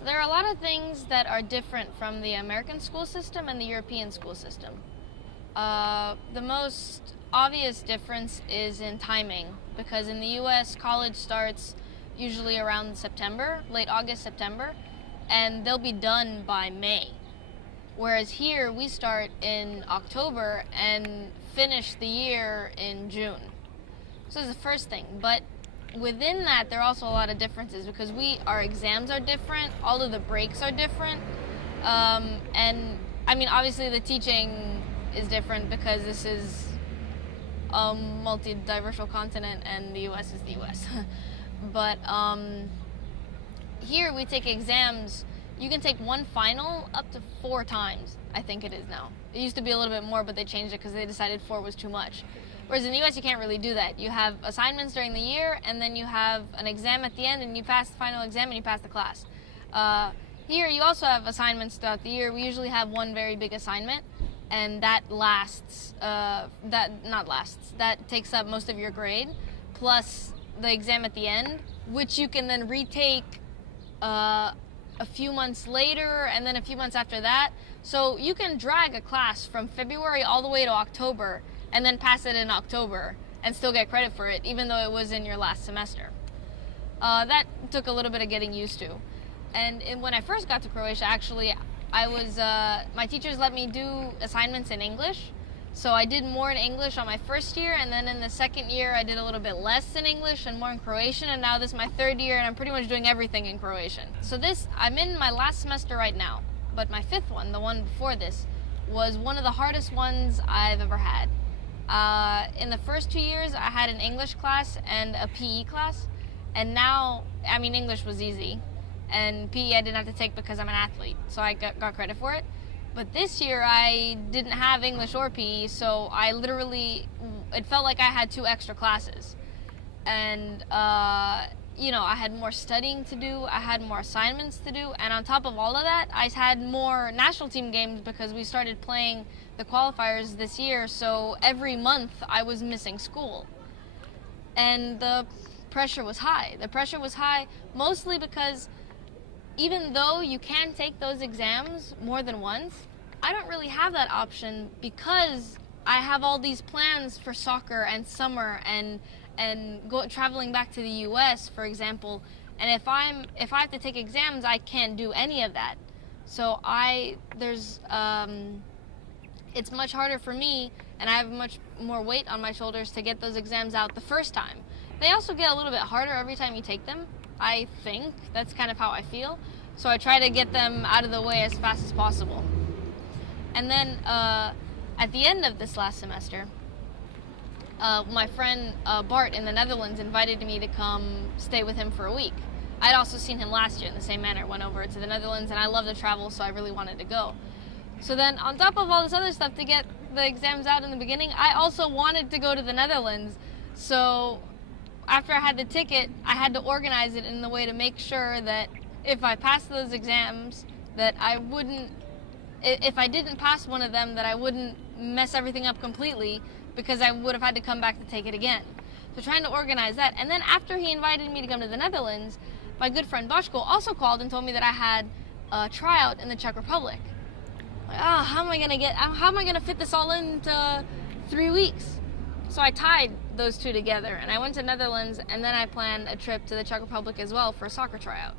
So there are a lot of things that are different from the American school system and the European school system. The most obvious difference is in timing, because in the US, college starts usually around September, late August, September, and they'll be done by May. Whereas here, we start in October and finish the year in June. So that's the first thing. But within that, there are also a lot of differences because our exams are different, all of the breaks are different, and I mean, obviously the teaching is different because this is a multi-diversial continent and the US is the US. But here we take exams. You can take one final up to 4 times, I think it is now. It used to be a little bit more, but they changed it because they decided 4 was too much. Whereas in the US, you can't really do that. You have assignments during the year, and then you have an exam at the end, and you pass the final exam, and you pass the class. Here, you also have assignments throughout the year. We usually have one very big assignment, and that that takes up most of your grade, plus the exam at the end, which you can then retake a few months later, and then a few months after that. So you can drag a class from February all the way to October, and then pass it in October and still get credit for it, even though it was in your last semester. That took a little bit of getting used to. And when I first got to Croatia, actually, my teachers let me do assignments in English. So I did more in English on my first year, and then in the second year, I did a little bit less in English and more in Croatian, and now this is my 3rd year, and I'm pretty much doing everything in Croatian. So I'm in my last semester right now, but my 5th one, the one before this, was one of the hardest ones I've ever had. In the first 2 years, I had an English class and a PE class, and now, I mean, English was easy, and PE I didn't have to take because I'm an athlete, so I got credit for it. But this year, I didn't have English or PE, so it felt like I had 2 extra classes. And, I had more studying to do, I had more assignments to do, and on top of all of that, I had more national team games because we started playing the qualifiers this year, so every month I was missing school. And the pressure was high. The pressure was high mostly because even though you can take those exams more than once, I don't really have that option because I have all these plans for soccer and summer and traveling back to the US, for example. And if I have to take exams, I can't do any of that. So it's much harder for me, and I have much more weight on my shoulders to get those exams out the first time. They also get a little bit harder every time you take them, I think. That's kind of how I feel. So I try to get them out of the way as fast as possible. And then at the end of this last semester, my friend Bart in the Netherlands invited me to come stay with him for a week. I'd also seen him last year in the same manner, went over to the Netherlands, and I love to travel, so I really wanted to go. So then on top of all this other stuff to get the exams out in the beginning, I also wanted to go to the Netherlands. So after I had the ticket, I had to organize it in the way to make sure that if I passed those exams, that if I didn't pass one of them, that I wouldn't mess everything up completely because I would have had to come back to take it again. So trying to organize that. And then after he invited me to come to the Netherlands, my good friend Boschko also called and told me that I had a tryout in the Czech Republic. Like, how am I gonna fit this all into 3 weeks? So I tied those two together, and I went to Netherlands, and then I planned a trip to the Czech Republic as well for a soccer tryout.